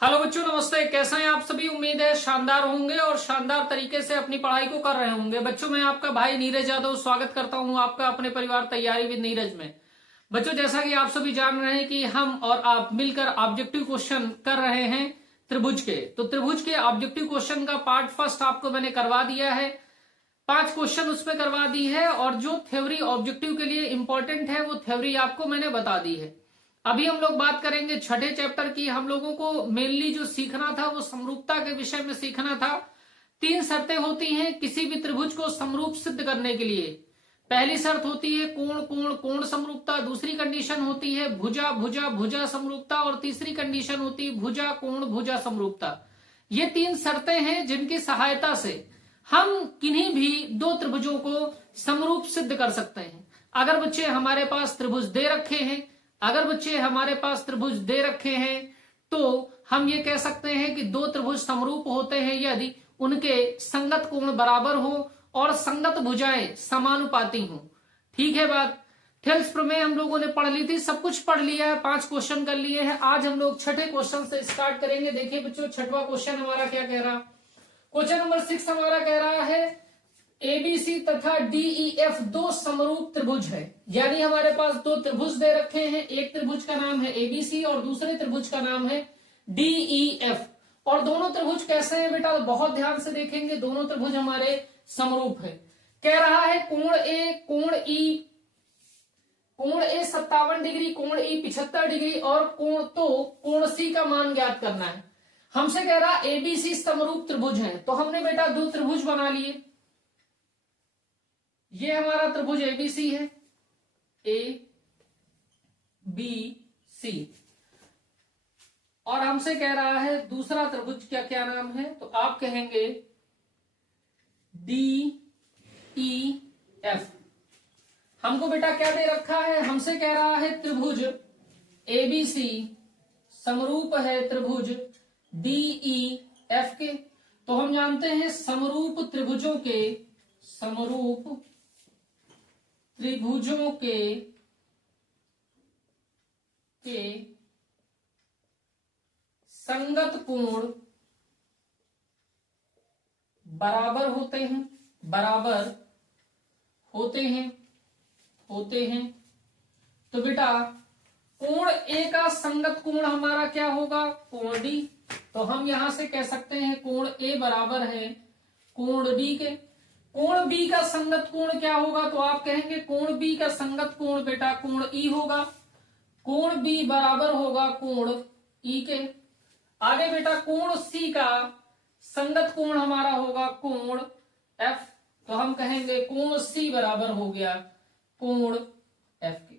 Hello बच्चों, नमस्ते। कैसे हैं आप सभी? उम्मीद है शानदार होंगे और शानदार तरीके से अपनी पढ़ाई को कर रहे होंगे। बच्चों, मैं आपका भाई नीरज यादव स्वागत करता हूं आपका अपने परिवार तैयारी विद नीरज में। बच्चों, जैसा कि आप सभी जान रहे हैं कि हम और आप मिलकर ऑब्जेक्टिव क्वेश्चन कर रहे हैं त्रिभुज के। तो त्रिभुज के ऑब्जेक्टिव क्वेश्चन का पार्ट फर्स्ट आपको मैंने करवा दिया है। 5 क्वेश्चन उसमें करवा दी है और जो थ्योरी ऑब्जेक्टिव के लिए इंपॉर्टेंट है वो थ्योरी आपको मैंने बता दी है। अभी हम लोग बात करेंगे छठे चैप्टर की। हम लोगों को मेनली जो सीखना था वो समरूपता के विषय में सीखना था। 3 शर्तें होती हैं किसी भी त्रिभुज को समरूप सिद्ध करने के लिए। पहली शर्त होती है कोण कोण कोण समरूपता, दूसरी कंडीशन होती है भुजा भुजा भुजा समरूपता और तीसरी कंडीशन होती है भुजा कोण भुजा समरूपता। ये 3 शर्तें हैं जिनकी सहायता से हम किन्हीं भी 2 त्रिभुजों को समरूप सिद्ध कर सकते हैं। अगर बच्चे हमारे पास त्रिभुज दे रखे हैं तो हम ये कह सकते हैं कि 2 त्रिभुज समरूप होते हैं यदि उनके संगत कोण बराबर हो और संगत भुजाएं समानुपाती हो। ठीक है बात। थेल्स प्रमेय हम लोगों ने पढ़ ली थी, सब कुछ पढ़ लिया है, 5 क्वेश्चन कर लिए हैं। आज हम लोग छठे क्वेश्चन से स्टार्ट करेंगे। देखिए बच्चों, छठवां क्वेश्चन हमारा क्या कह रहा। क्वेश्चन नंबर 6 हमारा कह रहा है एबीसी तथा डीईएफ 2 समरूप त्रिभुज है। यानी हमारे पास 2 त्रिभुज दे रखे हैं। एक त्रिभुज का नाम है एबीसी और दूसरे त्रिभुज का नाम है डीईएफ। और दोनों त्रिभुज कैसे हैं बेटा? बहुत ध्यान से देखेंगे। दोनों त्रिभुज हमारे समरूप है। कह रहा है कोण ए 57 डिग्री, कोण ई 75 डिग्री और कोण सी का मान ज्ञात करना है। हमसे कह रहा एबीसी समरूप त्रिभुज है। तो हमने बेटा 2 त्रिभुज बना लिए। ये हमारा त्रिभुज एबीसी है, ए बी सी। और हमसे कह रहा है दूसरा त्रिभुज क्या क्या नाम है? तो आप कहेंगे डी ई एफ। हमको बेटा क्या दे रखा है? हमसे कह रहा है त्रिभुज एबीसी समरूप है त्रिभुज डीई एफ के। तो हम जानते हैं समरूप त्रिभुजों के संगत कोण बराबर होते हैं। तो बेटा कोण ए का संगत कोण हमारा क्या होगा? कोण डी। तो हम यहां से कह सकते हैं कोण ए बराबर है कोण डी के। कोण बी का संगत कोण क्या होगा? तो आप कहेंगे कोण बी का संगत कोण बेटा कोण ई होगा। कोण बी बराबर होगा कोण ई के। आगे बेटा कोण सी का संगत कोण हमारा होगा कोण एफ। तो हम कहेंगे कोण सी बराबर हो गया कोण एफ के।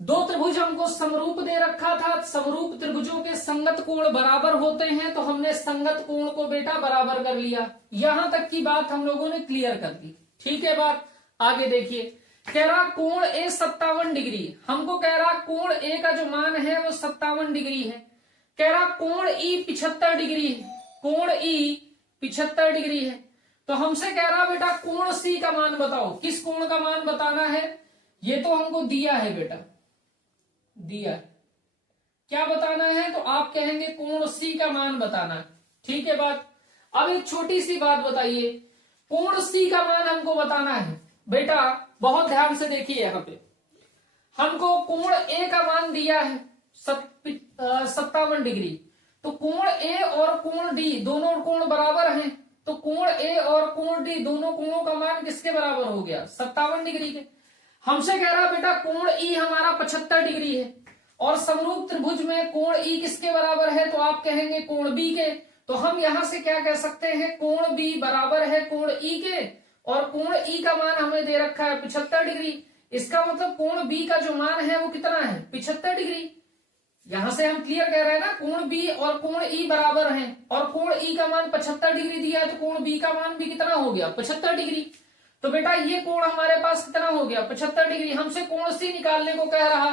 2 त्रिभुज हमको समरूप दे रखा था। समरूप त्रिभुजों के संगत कोण बराबर होते हैं तो हमने संगत कोण को बेटा बराबर कर लिया। यहां तक की बात हम लोगों ने क्लियर कर दी। ठीक है बात। आगे देखिए, कह रहा कोण ए 57 डिग्री। हमको कह रहा कोण ए का जो मान है वो 57 डिग्री है। कह रहा कोण ई 75 डिग्री है। कोण ई 75 डिग्री है। तो हमसे कह रहा बेटा कोण सी का मान बताओ। किस कोण का मान बताना है? ये तो हमको दिया है बेटा, दिया है। क्या बताना है? तो आप कहेंगे कोण सी का मान बताना है। ठीक है बात। अब एक छोटी सी बात बताइए, कोण सी का मान हमको बताना है। बेटा बहुत ध्यान से देखिए, यहां पे हमको कोण ए का मान दिया है 57 डिग्री। तो कोण ए और कोण डी दोनों कोण बराबर हैं। तो कोण ए और कोण डी दोनों कोणों का मान किसके बराबर हो गया? 57 डिग्री के। हमसे कह रहा बेटा कोण ई हमारा 75 डिग्री है और समरूप त्रिभुज में कोण ई किसके बराबर है? तो आप कहेंगे कोण बी के। तो हम यहां से क्या कह सकते हैं? कोण बी बराबर है कोण ई के और कोण ई का मान हमें दे रखा है 75 डिग्री। इसका मतलब कोण बी का जो मान है वो कितना है? 75 डिग्री। यहां से हम क्लियर कह रहे हैं ना, कोण बी और कोण ई बराबर हैं और कोण ई का मान 75 डिग्री दिया है तो कोण बी का मान भी कितना हो गया? 75 डिग्री। तो बेटा ये कोण हमारे पास कितना हो गया? 75 डिग्री। हमसे कोण सी निकालने को कह रहा।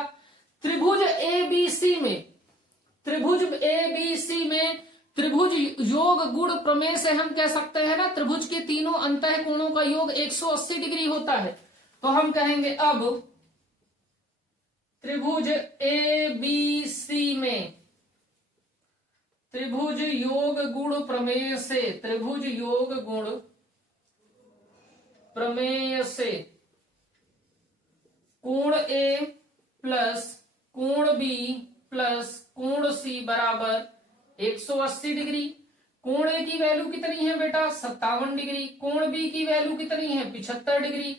त्रिभुज एबीसी में त्रिभुज योग गुण प्रमेय से हम कह सकते हैं ना, त्रिभुज के तीनों अंतः कोणों का योग 180 डिग्री होता है। तो हम कहेंगे अब त्रिभुज ए बी सी में त्रिभुज योग गुण प्रमेय से, त्रिभुज योग गुण प्रमेय से कोण ए प्लस कोण बी प्लस कोण सी बराबर 180 डिग्री। कोण ए की वैल्यू कितनी है बेटा 57 डिग्री, कोण बी की वैल्यू कितनी है 75 डिग्री,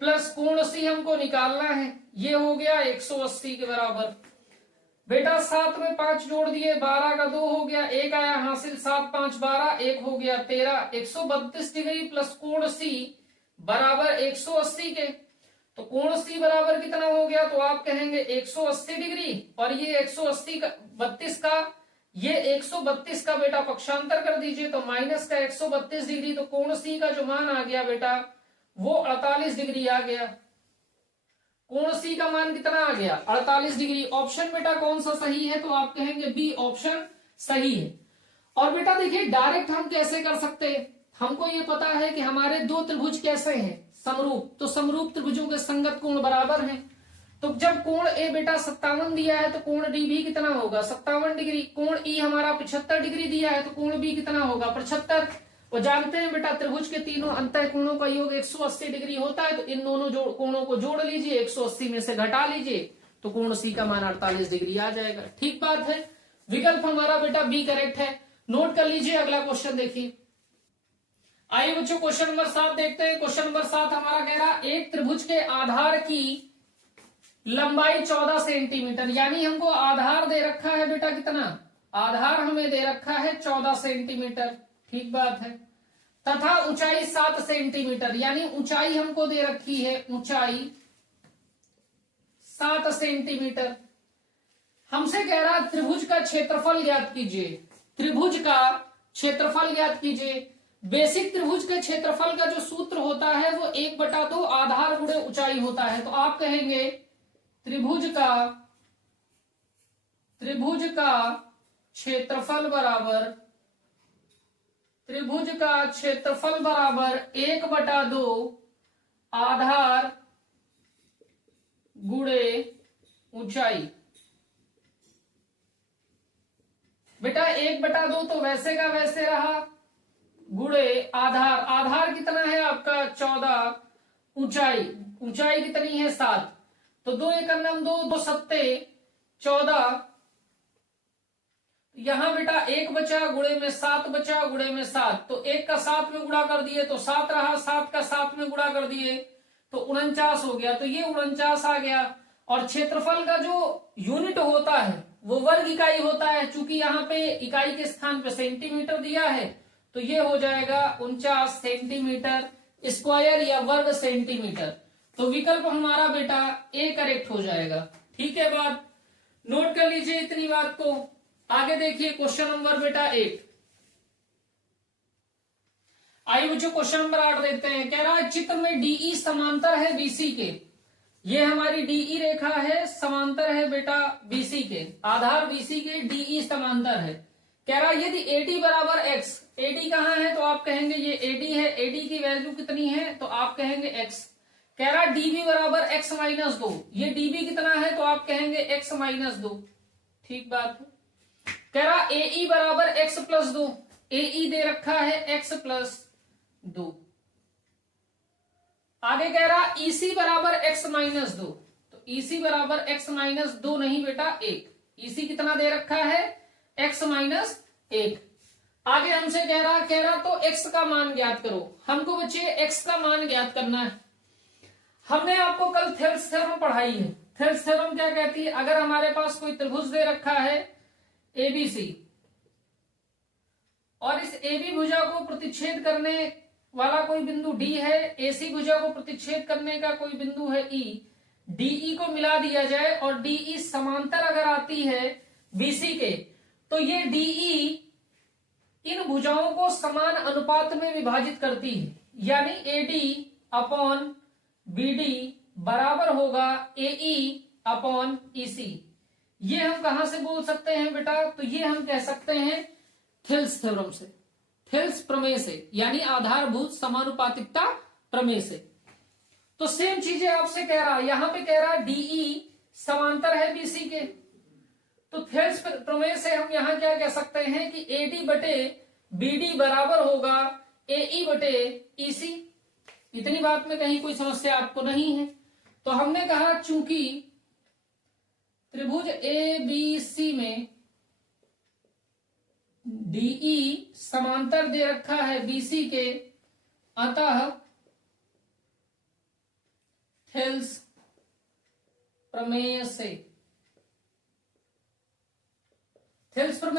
प्लस कोण सी हमको निकालना है, ये हो गया 180 के बराबर। बेटा 7 में 5 जोड़ दिए 12 का 2 हो गया, 1 आया हासिल, 7 5 12, 1 हो गया 13, 132 डिग्री प्लस कोण सी बराबर 180 के। तो कोण सी बराबर कितना हो गया, तो आप कहेंगे 180 डिग्री, और ये 180 का 32 का, ये 132 का बेटा पक्षांतर कर दीजिए तो माइनस का 132 डिग्री, तो कोण सी का जो मान आ गया बेटा वो 48 डिग्री आ गया। कोण सी का मान कितना आ गया 48 डिग्री। ऑप्शन बेटा कौन सा सही है, तो आप कहेंगे बी ऑप्शन सही है। और बेटा देखिए डायरेक्ट हम कैसे कर सकते हैं, हमको ये पता है कि हमारे दो त्रिभुज कैसे हैं समरूप, तो समरूप त्रिभुजों के संगत कोण बराबर हैं। तो जब कोण ए बेटा 57 दिया है तो कोण डी भी कितना होगा 57 डिग्री, कोण ई हमारा 75 डिग्री दिया है तो कोण बी कितना होगा 75। और जानते हैं बेटा त्रिभुज के तीनों अंतः कोणों का योग 180 डिग्री होता है, तो इन दोनों कोणों को जोड़ लीजिए, 180 में से घटा लीजिए तो कोण सी का मान 48 डिग्री आ जाएगा। ठीक बात है, विकल्प हमारा बेटा बी करेक्ट है। नोट कर लीजिए, अगला क्वेश्चन देखिए। आइए बच्चों क्वेश्चन नंबर 7 देखते हैं। क्वेश्चन नंबर 7 हमारा कह रहा एक त्रिभुज के आधार की लंबाई 14 सेंटीमीटर, यानी हमको आधार दे रखा है बेटा कितना, आधार हमें दे रखा है 14 सेंटीमीटर, ठीक बात है, तथा ऊंचाई 7 सेंटीमीटर, यानी ऊंचाई हमको दे रखी है ऊंचाई 7 सेंटीमीटर। हमसे कह रहा त्रिभुज का क्षेत्रफल ज्ञात कीजिए, त्रिभुज का क्षेत्रफल ज्ञात कीजिए। बेसिक त्रिभुज के क्षेत्रफल का जो सूत्र होता है वो 1/2 आधार गुणे ऊंचाई होता है। तो आप कहेंगे त्रिभुज का क्षेत्रफल बराबर, त्रिभुज का क्षेत्रफल बराबर 1/2 आधार गुणे ऊंचाई। बेटा 1/2 तो वैसे का वैसे रहा, गुणे आधार, आधार कितना है आपका 14, ऊंचाई कितनी है 7, तो 2 एकम 2, 2 सत्ते 14, यहां बेटा 1 बचा गुणे में 7 बचा गुणे में 7, तो 1 का 7 में गुणा कर दिए तो 7 रहा, 7 का 7 में गुणा कर दिए तो 49 हो गया, तो ये 49 आ गया। और क्षेत्रफल का जो यूनिट होता है वो वर्ग इकाई होता है, चूंकि यहाँ पे इकाई के स्थान पे सेंटीमीटर दिया है तो ये हो जाएगा 49 सेंटीमीटर स्क्वायर या वर्ग सेंटीमीटर। तो विकल्प हमारा बेटा ए करेक्ट हो जाएगा। ठीक है बात, नोट कर लीजिए इतनी बात को। आगे देखिए क्वेश्चन नंबर बेटा 8। आइए बच्चों क्वेश्चन नंबर 8 देखते हैं। कह रहा है चित्र में डीई समांतर है बीसी के, ये हमारी डीई रेखा है, समांतर है बेटा बीसी के, आधार बीसी के, डीई समांतर है। कह रहा है यदि एडी बराबर एक्स, एडी कहाँ है तो आप कहेंगे ये एडी है, एडी की वैल्यू कितनी है तो आप कहेंगे एक्स। कह रहा डीबी बराबर एक्स माइनस 2, ये डीबी कितना है तो आप कहेंगे एक्स माइनस 2, ठीक बात है। कह रहा एई बराबर एक्स प्लस 2, एई दे रखा है एक्स प्लस 2। आगे कह रहा ईसी बराबर एक्स माइनस 2, तो ईसी बराबर एक्स माइनस 2 नहीं बेटा 1, ईसी कितना दे रखा है एक्स माइनस 1। आगे हमसे कह रहा तो एक्स का मान ज्ञात करो। हमको बच्चे एक्स का मान ज्ञात करना है। हमने आपको कल थेल्स थ्योरम पढ़ाई है। थेल्स थ्योरम क्या कहती है, अगर हमारे पास कोई त्रिभुज दे रखा है एबीसी और इस एबी भुजा को प्रतिच्छेद करने वाला कोई बिंदु डी है, एसी भुजा को प्रतिच्छेद करने का कोई बिंदु है ई, डीई को मिला दिया जाए और डीई समांतर अगर आती है बीसी के, तो ये डीई इन भुजाओं को समान अनुपात में विभाजित करती है, यानी एडी अपॉन बीडी बराबर होगा एई अपॉन ईसी। ये हम कहां से बोल सकते हैं बेटा, तो ये हम कह सकते हैं थेल्स थ्योरम से, थेल्स प्रमेय से, यानी आधारभूत समानुपातिकता प्रमेय से। तो सेम चीजें आपसे कह रहा, यहां पे कह रहा डीई समांतर है बीसी के, तो थेल्स प्रमेय से हम यहाँ क्या कह सकते हैं कि AD बटे BD बराबर होगा AE बटे EC। इतनी बात में कहीं कोई समस्या आपको नहीं है। तो हमने कहा चूंकि त्रिभुज ABC में DE समांतर दे रखा है BC के, अतः थेल्स प्रमेय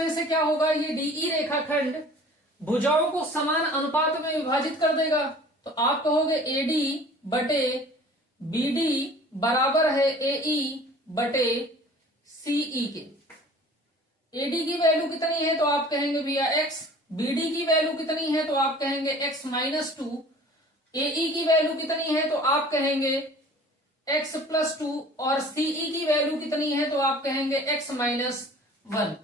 से क्या होगा, ये DE रेखाखंड भुजाओं को समान अनुपात में विभाजित कर देगा। तो आप कहोगे AD बटे BD बराबर है AE बटे CE के। AD की वैल्यू कितनी है तो आप कहेंगे भैया x, BD की वैल्यू कितनी है तो आप कहेंगे x माइनस 2, AE की वैल्यू कितनी है तो आप कहेंगे x प्लस 2 और CE की वैल्यू कितनी है तो आप कहेंगे x माइनस 1।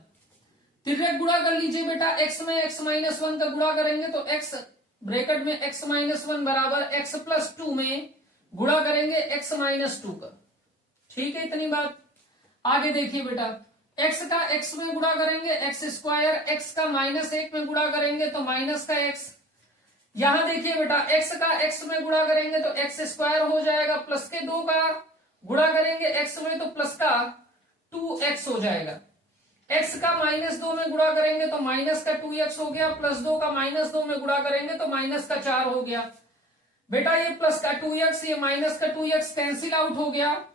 तिर्यक गुणा कर लीजिए बेटा, x में x माइनस 1 का गुणा करेंगे तो x ब्रैकेट में x माइनस 1 बराबर x प्लस 2 में गुणा करेंगे x माइनस 2 का। ठीक है, इतनी बात। आगे देखिए बेटा, x का x में गुणा करेंगे x स्क्वायर, x का माइनस 1 में गुणा करेंगे तो माइनस का x। यहां देखिए बेटा, x का x में गुणा करेंगे तो x स्क्वायर हो जाएगा, प्लस के 2 का गुणा करेंगे x में तो प्लस का 2x हो जाएगा। x का माइनस 2 में गुणा करेंगे तो माइनस का 2x हो गया, प्लस 2 का माइनस 2 में गुणा करेंगे तो माइनस का 4 हो गया। बेटा ये प्लस का 2x, ये माइनस का 2x कैंसिल आउट हो गया।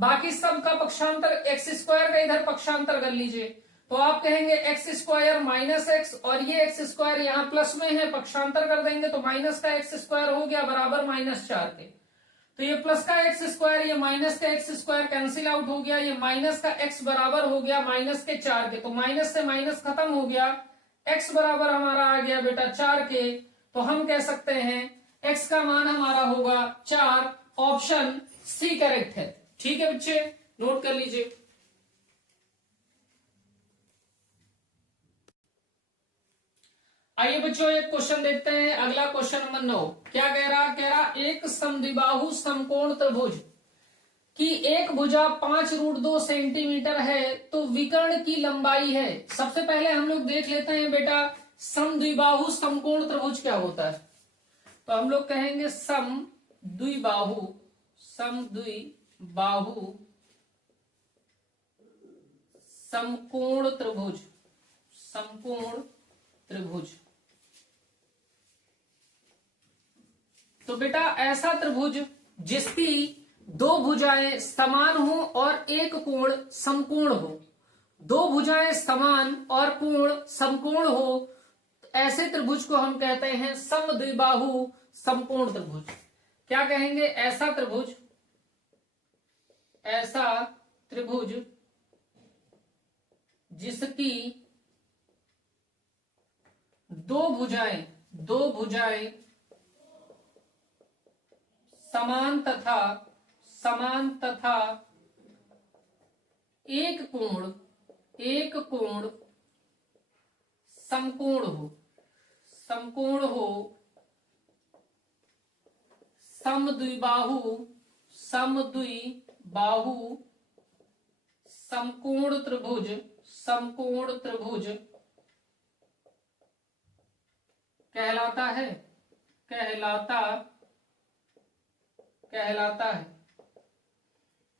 बाकी सब का पक्षांतर x स्क्वायर का इधर पक्षांतर कर लीजिए तो आप कहेंगे x स्क्वायर माइनस x और ये x स्क्वायर यहाँ प्लस में है, पक्षांतर कर देंगे तो माइनस का x स्क्वायर हो गया बराबर माइनस 4 के। तो ये प्लस का x स्क्वायर, ये माइनस का x स्क्वायर कैंसिल आउट हो गया, ये माइनस का x बराबर हो गया माइनस के 4 के। तो माइनस से माइनस खत्म हो गया, x बराबर हमारा आ गया बेटा 4 के। तो हम कह सकते हैं x का मान हमारा होगा 4। ऑप्शन सी करेक्ट है। ठीक है बच्चे, नोट कर लीजिए। आइए बच्चों एक क्वेश्चन देखते हैं, अगला क्वेश्चन नंबर 9। क्या कह रहा, एक समद्विबाहु समकोण त्रिभुज की एक भुजा 5√2 सेंटीमीटर है तो विकर्ण की लंबाई है। सबसे पहले हम लोग देख लेते हैं बेटा समद्विबाहु समकोण त्रिभुज क्या होता है। तो हम लोग कहेंगे समद्विबाहु समकोण त्रिभुज। तो बेटा ऐसा त्रिभुज जिसकी दो भुजाएं समान हो और एक कोण समकोण हो। दो भुजाएं समान और कोण समकोण हो, ऐसे त्रिभुज को हम कहते हैं समद्विबाहु समकोण त्रिभुज। क्या कहेंगे, ऐसा त्रिभुज जिसकी दो भुजाएं समान तथा एक कोण समकोण हो। समद्विबाहु समकोण त्रिभुज कहलाता है।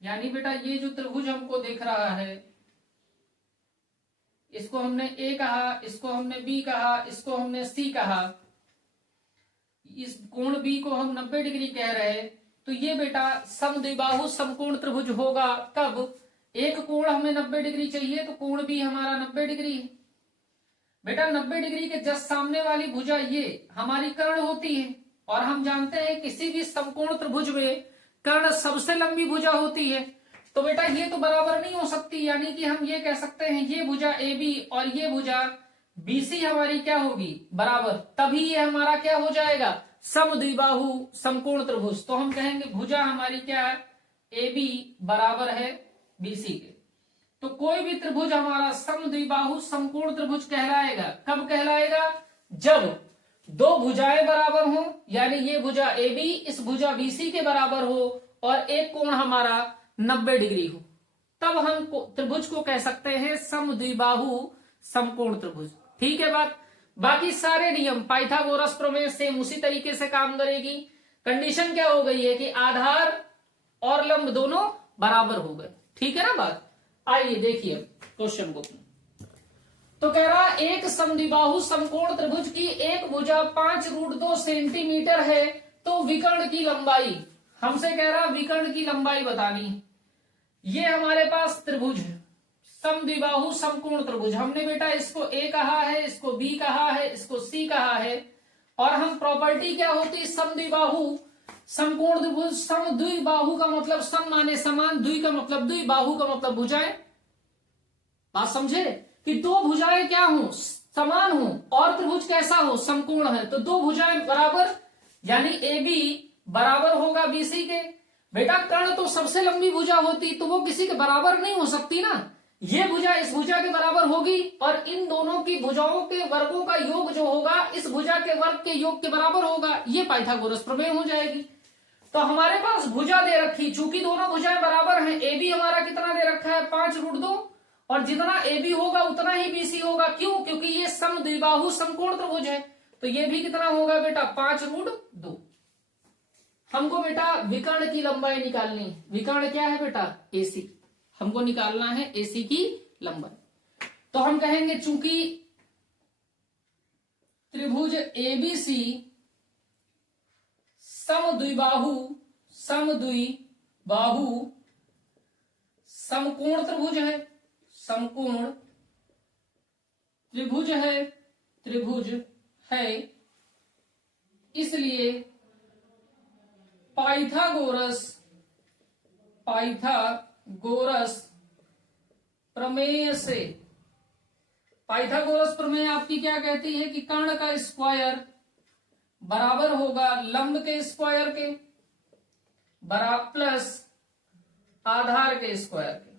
यानी बेटा ये जो त्रिभुज हमको दिख रहा है, इसको हमने A कहा, इसको हमने B कहा, इसको हमने C कहा, इस कोण B को हम 90 डिग्री कह रहे हैं। तो ये बेटा समद्विबाहु समकोण त्रिभुज होगा कब, एक कोण हमें 90 डिग्री चाहिए तो कोण B हमारा 90 डिग्री है। बेटा 90 डिग्री के जस्ट सामने वाली भुजा ये हमारी कर्ण होती है, और हम जानते हैं किसी भी समकोण त्रिभुज में कर्ण सबसे लंबी भुजा होती है। तो बेटा ये तो बराबर नहीं हो सकती, यानी कि हम ये कह सकते हैं ये भुजा AB और ये भुजा BC हमारी क्या होगी, बराबर, तभी ये हमारा क्या हो जाएगा, समद्विबाहु समकोण त्रिभुज। तो हम कहेंगे भुजा हमारी क्या है, AB बराबर है BC के। तो कोई भी त्रिभुज हमारा समद्विबाहु समकोण त्रिभुज कहलाएगा। कब कहलाएगा, जब दो भुजाएं बराबर हो, यानी ये भुजा AB इस भुजा BC के बराबर हो और एक कोण हमारा 90 डिग्री हो, तब हम त्रिभुज को कह सकते हैं समद्विबाहु समकोण त्रिभुज। ठीक है बात। बाकी सारे नियम पाइथागोरस प्रमेय सेम उसी तरीके से काम करेगी। कंडीशन क्या हो गई है कि आधार और लंब दोनों बराबर हो गए। ठीक है ना बात। आइए देखिए क्वेश्चन को। तो कह रहा एक समद्विबाहु समकोण त्रिभुज की एक भुजा 5√2 सेंटीमीटर है, तो विकर्ण की लंबाई, हमसे कह रहा विकर्ण की लंबाई बतानी। ये हमारे पास त्रिभुज है समद्विबाहु समकोण त्रिभुज। हमने बेटा इसको ए कहा है, इसको बी कहा है, इसको सी कहा है। और हम प्रॉपर्टी क्या होती समद्विबाहु समकोण त्रिभुज। समद्विबाहु का मतलब सम माने समान, द्वि का मतलब द्वि, बाहु का मतलब भुजाएं। बात समझे कि दो भुजाएं क्या हो समान हो और त्रिभुज कैसा हो समकोण है, तो दो भुजाएं बराबर, यानी ए बी बराबर होगा बीसी के। बेटा कर्ण तो सबसे लंबी भुजा होती तो वो किसी के बराबर नहीं हो सकती ना। ये भुजा इस भुजा के बराबर होगी और इन दोनों की भुजाओं के वर्गों का योग जो होगा इस भुजा के वर्ग के योग के बराबर होगा। ये पाइथागोरस प्रमेय हो जाएगी। तो हमारे पास भुजा दे रखी, चूंकि दोनों भुजाएं बराबर हैं, ए बी हमारा कितना दे रखा है 5√2 और जितना ए बी होगा उतना ही बीसी होगा। क्यों? क्योंकि ये समद्विबाहु समकोण त्रिभुज है। तो ये भी कितना होगा बेटा 5√2। हमको बेटा विकर्ण की लंबाई निकालनी है। विकर्ण क्या है बेटा एसी, हमको निकालना है एसी की लंबाई। तो हम कहेंगे चूंकि त्रिभुज एबीसी समद्विबाहु समकोण त्रिभुज है, समकोण त्रिभुज है, इसलिए पाइथागोरस प्रमेय से, पाइथागोरस प्रमेय आपकी क्या कहती है कि कर्ण का स्क्वायर बराबर होगा लंब के स्क्वायर के प्लस आधार के स्क्वायर के।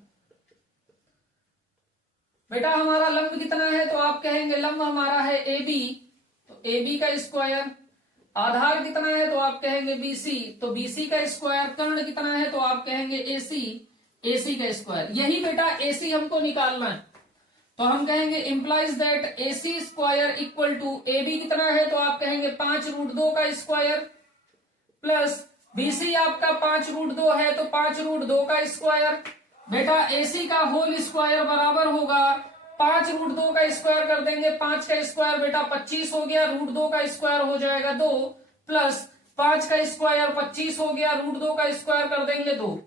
बेटा हमारा लंब कितना है तो आप कहेंगे लंब हमारा है ए बी, तो ए बी का स्क्वायर। आधार कितना है तो आप कहेंगे बीसी, तो बीसी का स्क्वायर। कर्ण कितना है तो आप कहेंगे एसी, एसी का स्क्वायर। यही बेटा एसी हमको निकालना है। तो हम कहेंगे implies that AC square equal to A B कितना है तो आप कहेंगे 5√2 का स्क्वायर प्लस बीसी आपका 5√2 है तो 5√2 का स्क्वायर। बेटा एसी का होल स्क्वायर बराबर होगा 5√2 का स्क्वायर कर देंगे, 5 का स्क्वायर बेटा 25 हो गया, √2 का स्क्वायर हो जाएगा 2 प्लस 5 का स्क्वायर 25 हो गया, √2 का स्क्वायर कर देंगे 2।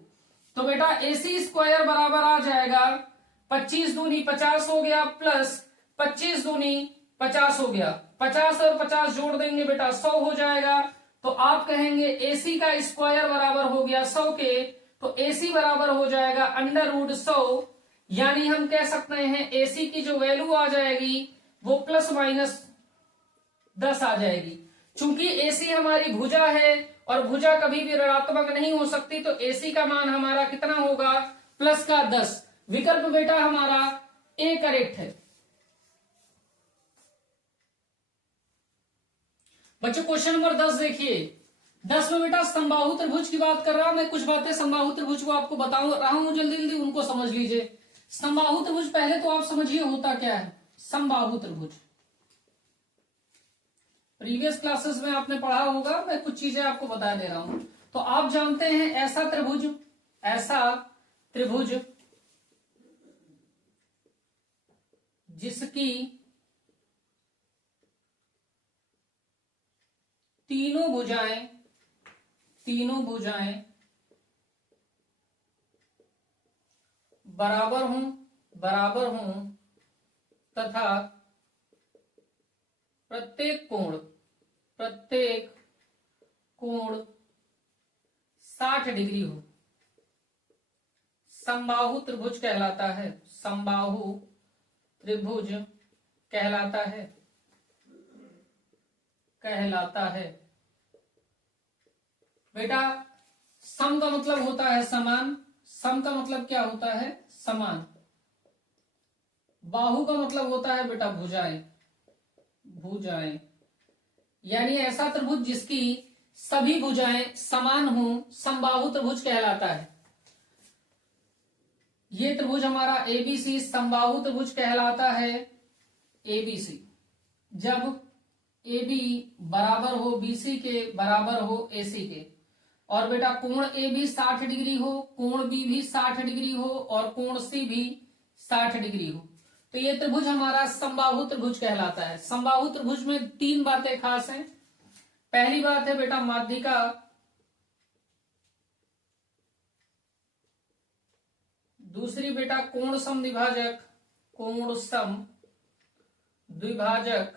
तो बेटा एसी स्क्वायर बराबर आ जाएगा 25 दूनी 50 हो गया प्लस 25 दूनी 50 हो गया, 50 और 50 जोड़ देंगे बेटा 100 हो जाएगा। तो आप कहेंगे एसी का स्क्वायर बराबर हो गया 100 के, तो एसी बराबर हो जाएगा √100। यानी हम कह सकते हैं एसी की जो वैल्यू आ जाएगी वो ±10 आ जाएगी। चूंकि एसी हमारी भुजा है और भुजा कभी भी ऋणात्मक नहीं हो सकती, तो एसी का मान हमारा कितना होगा +10। विकल्प बेटा हमारा ए करेक्ट है। बच्चों क्वेश्चन नंबर 10 देखिए। 10 में बेटा समबाहु त्रिभुज की बात कर रहा हूं मैं। कुछ बातें समबाहु त्रिभुज को आपको बताऊं रहा हूं, जल्दी जल्दी उनको समझ लीजिए। समबाहु त्रिभुज पहले तो आप समझिए होता क्या है। समबाहु त्रिभुज प्रीवियस क्लासेस में आपने पढ़ा होगा, मैं कुछ चीजें आपको बता दे रहा हूं। तो आप जानते हैं ऐसा त्रिभुज जिसकी तीनों भुजाएं बराबर हों तथा प्रत्येक कोण 60 डिग्री हो, समबाहु त्रिभुज कहलाता है। समबाहु त्रिभुज कहलाता है। बेटा सम का मतलब होता है समान, सम का मतलब क्या होता है समान। बाहु का मतलब होता है बेटा भुजाएं, यानी ऐसा त्रिभुज जिसकी सभी भुजाएं समान हो, समबाहु त्रिभुज कहलाता है। ये त्रिभुज हमारा एबीसी समबाहु त्रिभुज कहलाता है एबीसी, जब AB बराबर हो BC के, बराबर हो AC के, और बेटा कोण AB 60 डिग्री हो, कोण B भी 60 डिग्री हो, और कोण C भी 60 डिग्री हो, तो ये त्रिभुज हमारा समबाहु त्रिभुज कहलाता है। समबाहु त्रिभुज में 3 बातें खास हैं। पहली बात है बेटा माध्यिका, दूसरी बेटा कोण सम द्विभाजक, कोण सम द्विभाजक,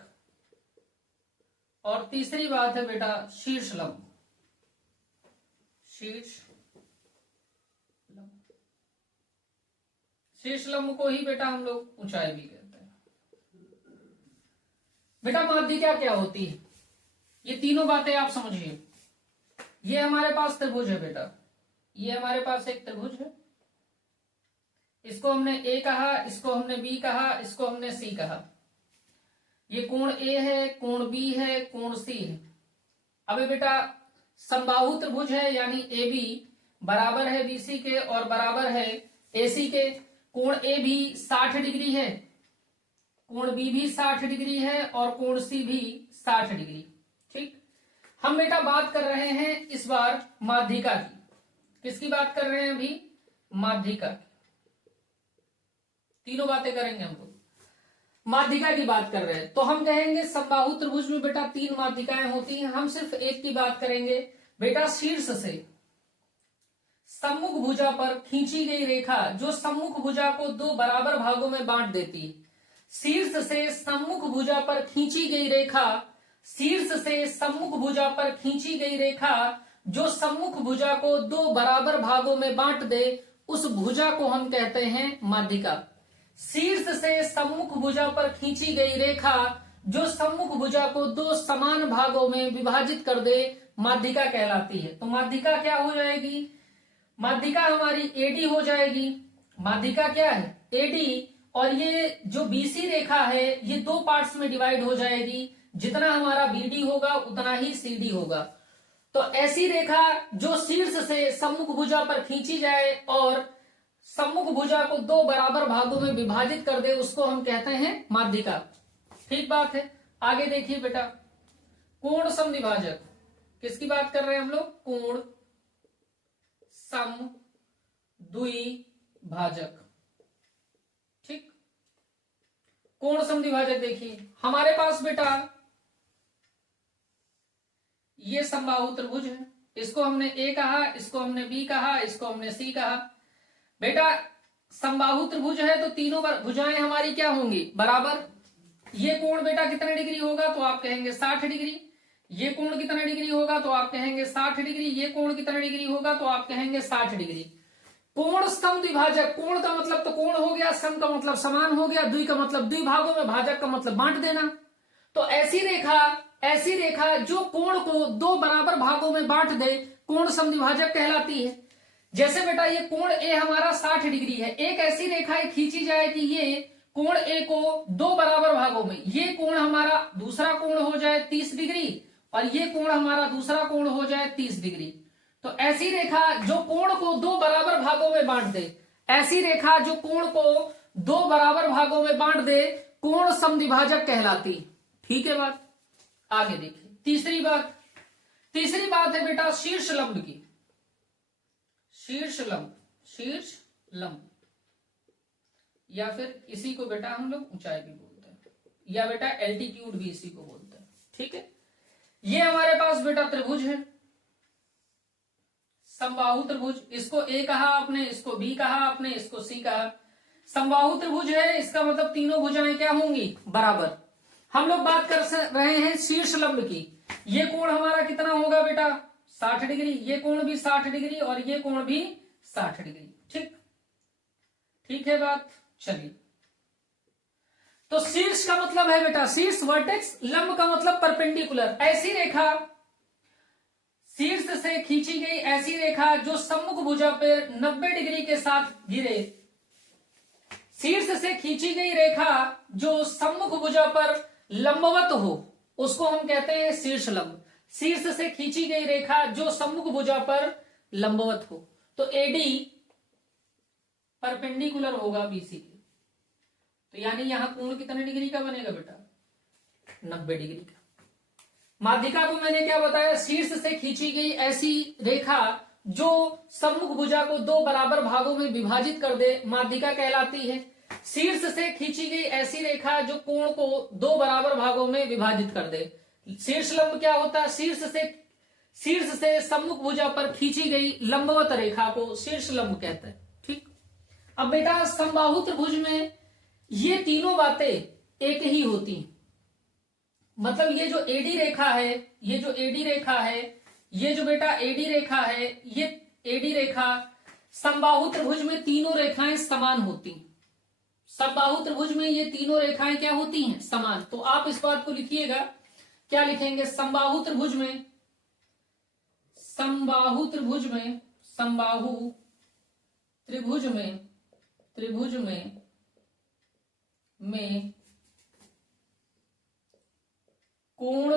और तीसरी बात है बेटा शीर्ष लंब, शीर्ष लंब। शीर्ष लंब को ही बेटा हम लोग ऊंचाई भी कहते हैं। बेटा माध्यिका क्या होती है, ये तीनों बातें आप समझिए। ये हमारे पास त्रिभुज है बेटा, ये हमारे पास एक त्रिभुज है, इसको हमने ए कहा, इसको हमने बी कहा, इसको हमने सी कहा। ये कोण ए है, कोण बी है, कोण सी है। अबे बेटा समबाहु त्रिभुज है, यानी ए बी बराबर है बीसी के और बराबर है एसी के। कोण ए भी 60 डिग्री है, कोण बी भी 60 डिग्री है, और कोण सी भी 60 डिग्री। ठीक, हम बेटा बात कर रहे हैं इस बार माध्यिका की। किसकी बात कर रहे हैं अभी? माध्यिका की। तीनों बातें करेंगे हम लोग, माध्यिका की बात कर रहे हैं। तो हम कहेंगे समबाहु त्रिभुज में बेटा 3 माध्यिकाएं होती हैं, हम सिर्फ एक की बात करेंगे। बेटा शीर्ष से सम्मुख भुजा पर खींची गई रेखा जो सम्मुख भुजा को 2 बराबर भागों में बांट देती है। शीर्ष से सम्मुख भुजा पर खींची गई रेखा, शीर्ष से सम्मुख भुजा पर खींची गई रेखा जो सम्मुख भुजा को 2 बराबर भागों में बांट दे, उस भुजा को हम कहते हैं माध्यिका। शीर्ष से सम्मुख भुजा पर खींची गई रेखा जो सम्मुख भुजा को 2 समान भागों में विभाजित कर दे, माध्यिका कहलाती है। तो माध्यिका क्या हो जाएगी? माध्यिका हमारी एडी हो जाएगी। माध्यिका क्या है? एडी। और ये जो बीसी रेखा है ये 2 पार्ट्स में डिवाइड हो जाएगी, जितना हमारा बीडी होगा उतना ही सीडी होगा। तो ऐसी रेखा जो शीर्ष से सम्मुख भुजा पर खींची जाए और सम्मुख भुजा को 2 बराबर भागों में विभाजित कर दे, उसको हम कहते हैं माध्यिका। ठीक बात है। आगे देखिए बेटा, कोण सम द्विभाजक। किसकी बात कर रहे हैं हम लोग? कोण सम द्विभाजक। ठीक, कोण सम द्विभाजक देखिए हमारे पास बेटा ये समबाहु त्रिभुज है, इसको हमने ए कहा, इसको हमने बी कहा, इसको हमने सी कहा। बेटा समबाहु त्रिभुज है तो तीनों भुजाएं हमारी क्या होंगी? बराबर। ये कोण बेटा कितने डिग्री होगा? तो आप कहेंगे 60 डिग्री। ये कोण कितना डिग्री होगा? तो आप कहेंगे 60 डिग्री। ये कोण कितना डिग्री होगा? तो आप कहेंगे 60 डिग्री। कोण सम द्विभाजक, कोण का मतलब तो कोण हो गया, सम का मतलब समान हो गया, द्वि का मतलब द्विभागों में, भाजक का मतलब बांट देना। तो ऐसी रेखा जो कोण को 2 बराबर भागों में बांट दे, कोण सम द्विभाजक कहलाती है। जैसे बेटा ये कोण ए हमारा 60 डिग्री है, एक ऐसी रेखा खींची जाए कि ये कोण ए को 2 बराबर भागों में, ये कोण हमारा दूसरा कोण हो जाए 30 डिग्री और ये कोण हमारा दूसरा कोण हो जाए 30 डिग्री। तो ऐसी रेखा जो कोण को 2 बराबर भागों में बांट दे, ऐसी रेखा जो कोण को 2 बराबर भागों में बांट दे, कोण सम द्विभाजक कहलाती। ठीक है बात। आगे देखिए तीसरी बात है बेटा शीर्ष लंब की। शीर्ष लंब या फिर इसी को बेटा हम लोग ऊंचाई भी बोलते हैं, या बेटा एल्टीट्यूड भी इसी को बोलते हैं। ठीक है, ये हमारे पास बेटा त्रिभुज है, समबाहु त्रिभुज। इसको ए कहा आपने, इसको बी कहा आपने, इसको सी कहा। समबाहु त्रिभुज है, इसका मतलब तीनों भुजाएं क्या होंगी? बराबर। हम लोग बात कर रहे हैं शीर्ष लंब की। ये कोण हमारा कितना होगा बेटा? 60 डिग्री। ये कोण भी 60 डिग्री और ये कोण भी 60 डिग्री। ठीक है बात। चलिए, तो शीर्ष का मतलब है बेटा शीर्ष वर्टेक्स, लंब का मतलब परपेंडिकुलर। ऐसी रेखा शीर्ष से खींची गई ऐसी रेखा जो सम्मुख भुजा पर 90 डिग्री के साथ गिरे। शीर्ष से खींची गई रेखा जो सम्मुख भुजा पर लंबवत हो, उसको हम कहते हैं शीर्ष लंब। शीर्ष से खींची गई रेखा जो सम्मुख भुजा पर लंबवत हो। तो एडी परपेंडिकुलर होगा बीसी के। तो यानी यहां कोण कितने डिग्री का बनेगा बेटा? 90 डिग्री का। माध्यिका को मैंने क्या बताया? शीर्ष से खींची गई ऐसी रेखा जो सम्मुख भुजा को दो बराबर भागों में विभाजित कर दे, माध्यिका कहलाती है। शीर्ष से खींची गई ऐसी रेखा जो कोण को दो बराबर भागों में विभाजित कर दे। शीर्ष लंब क्या होता है? शीर्ष से सम्मुख भुजा पर खींची गई लंबवत रेखा को शीर्ष लंब कहते हैं। ठीक। अब बेटा समबाहु त्रिभुज में ये तीनों बातें एक ही होती हैं। मतलब ये जो एडी रेखा है, ये जो एडी रेखा है, ये जो बेटा एडी रेखा है, ये एडी रेखा, समबाहु त्रिभुज में तीनों रेखाएं समान होती हैं। समबाहु त्रिभुज में ये तीनों रेखाएं क्या होती हैं? समान। तो आप इस बात को लिखिएगा, क्या लिखेंगे? समबाहु त्रिभुज में, समबाहु त्रिभुज में, समबाहु त्रिभुज में कोण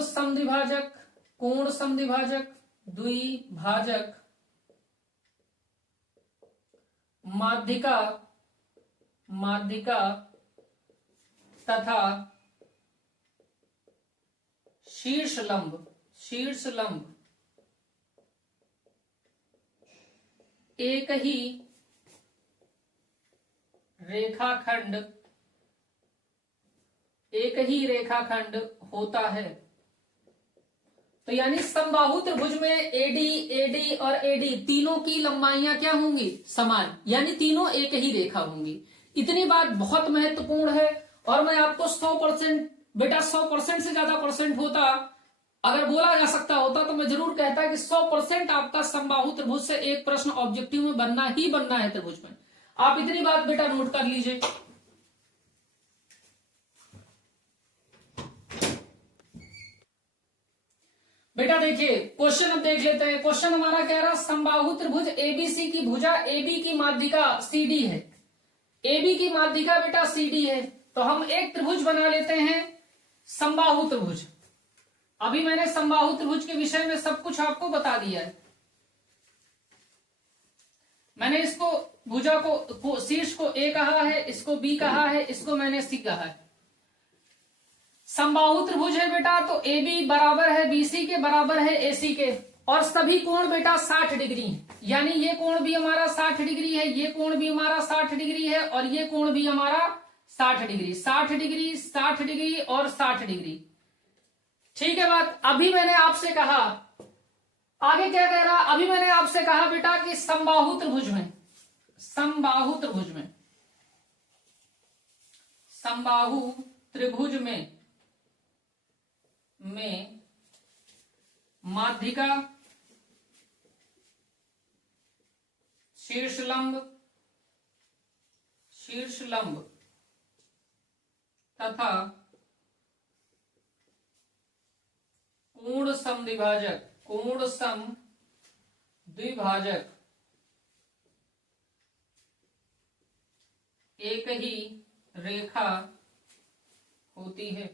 समद्विभाजक द्विभाजक माध्यिका तथा शीर्ष लंब एक ही रेखाखंड होता है। तो यानी समबाहु त्रिभुज में एडी और एडी तीनों की लंबाइयां क्या होंगी? समान, यानी तीनों एक ही रेखा होंगी। इतनी बात बहुत महत्वपूर्ण है। और मैं आपको 100% बेटा 100% से ज्यादा परसेंट होता, अगर बोला जा सकता होता तो मैं जरूर कहता कि 100% आपका समबाहु त्रिभुज से एक प्रश्न ऑब्जेक्टिव में बनना ही बनना है त्रिभुज में। आप इतनी बात बेटा नोट कर लीजिए। बेटा देखिए क्वेश्चन अब देख लेते हैं। क्वेश्चन हमारा कह रहा समबाहु त्रिभुज एबीसी की भुजा एबी की माध्यिका सीडी है। एबी की माध्यिका बेटा सीडी है। तो हम एक त्रिभुज बना लेते हैं समबाहु त्रिभुज। अभी मैंने समबाहु त्रिभुज के विषय में सब कुछ आपको बता दिया है। मैंने इसको भुजा को शीर्ष को ए कहा है, इसको बी कहा है, इसको मैंने सी कहा है। समबाहु त्रिभुज है बेटा, तो ए बी बराबर है बीसी के, बराबर है एसी के, और सभी कोण बेटा 60 डिग्री हैं। यानी ये कोण भी हमारा 60 डिग्री है, ये कोण भी हमारा 60 डिग्री है, और ये कोण भी हमारा 60 डिग्री, 60 डिग्री, 60 डिग्री और 60 डिग्री। ठीक है बात। अभी मैंने आपसे कहा, आगे क्या कह रहा? अभी मैंने आपसे कहा बेटा कि समबाहु त्रिभुज में माध्यिका, शीर्ष लंब तथा कोण समद्विभाजक एक ही रेखा होती है।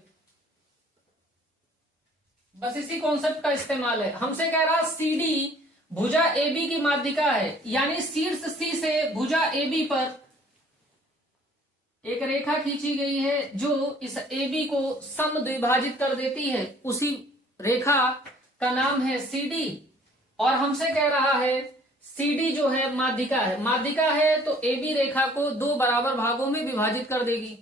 बस इसी कॉन्सेप्ट का इस्तेमाल है। हमसे कह रहा सीडी भुजा एबी की माध्यिका है, यानी शीर्ष सी से भुजा एबी पर एक रेखा खींची गई है जो इस एबी को समद्विभाजित कर देती है। उसी रेखा का नाम है सीडी। और हमसे कह रहा है सीडी जो है माध्यिका है तो एबी रेखा को दो बराबर भागों में विभाजित कर देगी।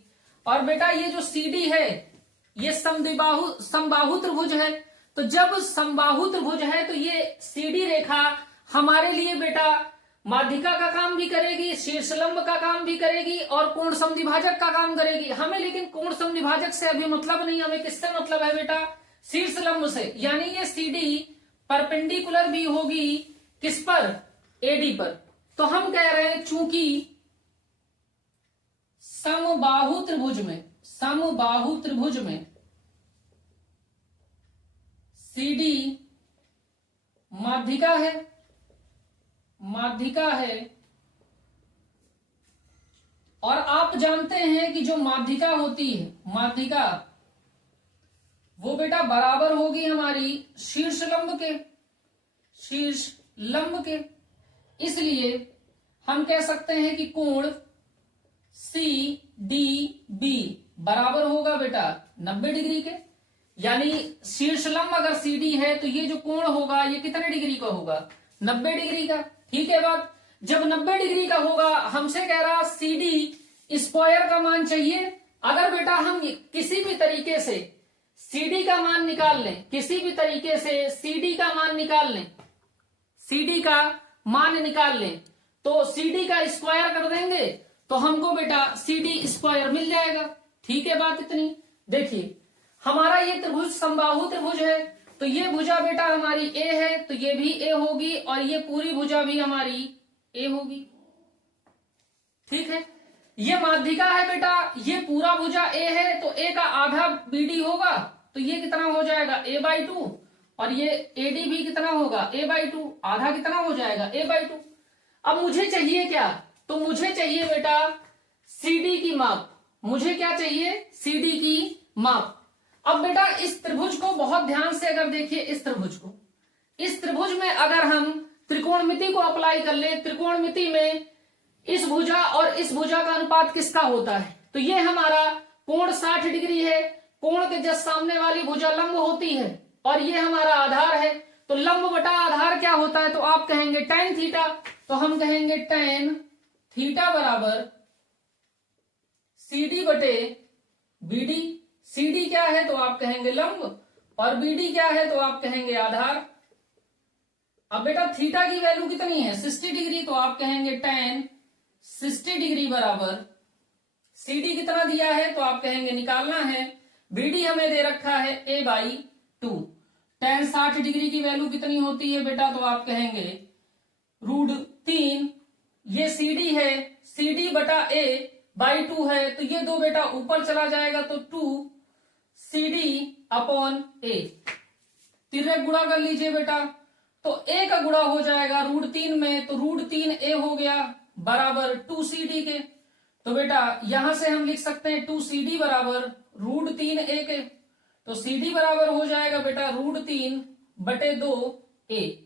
और बेटा ये जो सीडी है ये समबाहु त्रिभुज है। तो जब समबाहु त्रिभुज है तो ये सीडी रेखा हमारे लिए बेटा माध्यिका का काम भी करेगी, शीर्षलंब का काम भी करेगी और कोण समद्विभाजक का काम करेगी। हमें लेकिन कोण समद्विभाजक से अभी मतलब नहीं, हमें किससे मतलब है बेटा? शीर्षलंब से। यानी ये सीडी परपेंडिकुलर भी होगी किस पर? एडी पर। तो हम कह रहे हैं चूंकि समबाहु त्रिभुज में सीडी माध्यिका है और आप जानते हैं कि जो माध्यिका होती है, माध्यिका वो बेटा बराबर होगी हमारी शीर्ष लंब के। इसलिए हम कह सकते हैं कि कोण CDB बराबर होगा बेटा 90 डिग्री के। यानी शीर्षलंब अगर CD है तो ये जो कोण होगा ये कितने डिग्री का होगा, 90 डिग्री का। ठीक है बात। जब 90 डिग्री का होगा, हमसे कह रहा CD स्क्वायर का मान चाहिए। अगर बेटा हम किसी भी तरीके से CD का मान निकाल लें, किसी भी तरीके से CD का मान निकाल लें, CD का मान निकाल लें, तो CD का स्क्वायर कर देंगे तो हमको बेटा CD स्क्वायर मिल जाएगा। ठीक है बात इतनी। देखिए हमारा ये त्रिभुज समबाहु त्रिभुज है, तो ये भुजा बेटा हमारी A है, तो ये भी A होगी और ये पूरी भुजा भी हमारी A होगी। ठीक है। ये माध्यिका है बेटा, ये पूरा भुजा A है, तो A का आधा BD होगा, तो ये कितना हो जाएगा A/2, और ये AD भी कितना होगा A/2, आधा कितना हो जाएगा A/2। अब मुझे चाहिए क्या, तो मुझे चाहिए बेटा CD की माप। मुझे क्या चाहिए, CD की माप। अब बेटा इस त्रिभुज को बहुत ध्यान से अगर देखिए, इस त्रिभुज में अगर हम त्रिकोणमिति को अप्लाई कर ले, त्रिकोणमिति में इस भुजा और इस भुजा का अनुपात किसका होता है, तो ये हमारा कोण 60 डिग्री है। कोण के जस्ट सामने वाली भुजा लंब होती है और ये हमारा आधार है, तो लंब बटा आधार क्या होता है, तो आप कहेंगे tan थीटा। तो हम कहेंगे tan थीटा बराबर CD बटे BD। CD क्या है तो आप कहेंगे लंब, और BD क्या है तो आप कहेंगे आधार। अब बेटा थीटा की वैल्यू कितनी है 60 डिग्री, तो आप कहेंगे tan 60 डिग्री बराबर CD कितना दिया है तो आप कहेंगे निकालना है, BD हमें दे रखा है A/2। tan 60 डिग्री की वैल्यू कितनी होती है बेटा, तो आप कहेंगे √3। ये CD है, CD बटा A/2 है, तो ये दो बेटा ऊपर चला जाएगा, तो 2CD/A। तिर्यक गुणा कर लीजिए बेटा, तो A का गुणा हो जाएगा √3 में, तो √3A हो गया बराबर 2CD के। तो बेटा यहां से हम लिख सकते हैं 2CD बराबर √3A के। तो CD बराबर हो जाएगा बेटा √3/2A।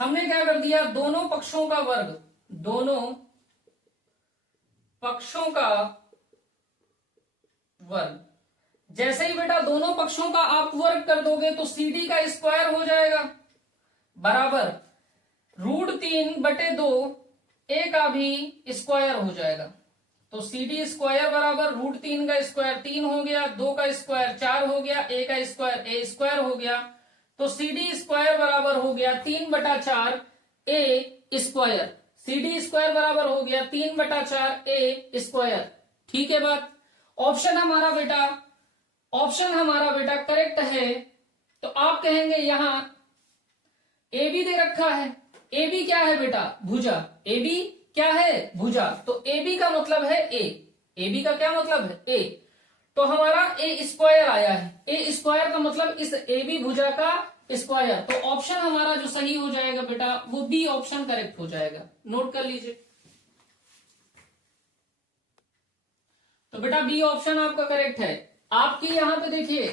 हमने क्या कर दिया, दोनों पक्षों का वर्ग, दोनों पक्षों का वर्ग। जैसे ही बेटा दोनों पक्षों का आप वर्ग कर दोगे तो CD का स्क्वायर हो जाएगा बराबर √3/2A का भी स्क्वायर हो जाएगा। तो CD स्क्वायर बराबर √3 का स्क्वायर 3 हो गया, 2 का स्क्वायर 4 हो गया, A का स्क्वायर A स्क्वायर हो गया। तो CD स्क्वायर बराबर हो गया 3/4 A स्क्वायर। CD स्क्वायर बराबर हो गया 3/4 A स्क्वायर। ठीक है बात। ऑप्शन हमारा बेटा करेक्ट है। तो आप कहेंगे यहां AB दे रखा है, AB क्या है बेटा, भुजा। AB क्या है, भुजा। तो AB का मतलब है A, AB का क्या मतलब है A। तो हमारा A स्क्वायर आया है, A स्क्वायर का मतलब इस AB भुजा का स्क्वायर। तो ऑप्शन हमारा जो सही हो जाएगा बेटा वो बी ऑप्शन करेक्ट हो जाएगा, नोट कर लीजिए। तो बेटा बी ऑप्शन आपका करेक्ट है। आपकी यहाँ पे देखिए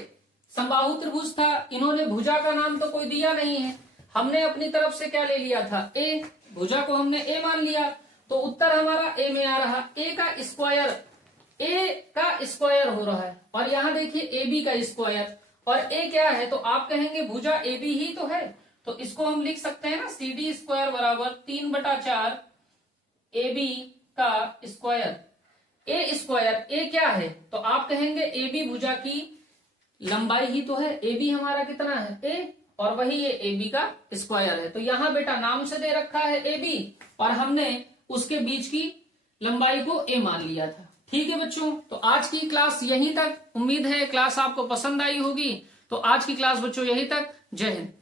समबाहु त्रिभुज था, इन्होंने भुजा का नाम तो कोई दिया नहीं है, हमने अपनी तरफ से क्या ले लिया था A, भुजा को हमने A मान लिया, तो उत्तर हमारा A में आ रहा। A का स्क्वायर हो रहा है, और यहाँ देखिए AB का स्क्वायर, और A क्या है तो आप कहेंगे भुजा AB ही तो है, तो इसको हम लिख सकते हैं ना CD स्क्वायर बराबर 3/4 AB का स्क्वायर। A स्क्वायर A क्या है तो आप कहेंगे AB भुजा की लंबाई ही तो है, AB हमारा कितना है A, और वही ये AB का स्क्वायर है। तो यहाँ बेटा नाम से दे रखा है AB, और हमने उसके बीच की लंबाई को A मान लिया था। ठीक है बच्चों, तो आज की क्लास यहीं तक। उम्मीद है क्लास आपको पसंद आई होगी। तो आज की क्लास बच्चों यहीं तक। जय हिंद।